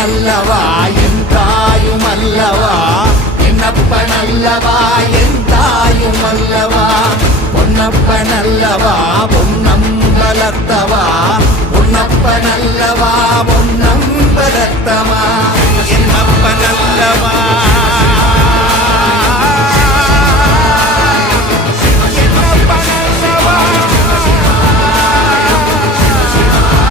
நல்லவா என் தாயும் அல்லவா, என்னப்பன் அல்லவா என் தாயும் அல்லவா, பொன்னப்பன் அல்லவா பொன்னம்பலத்தவா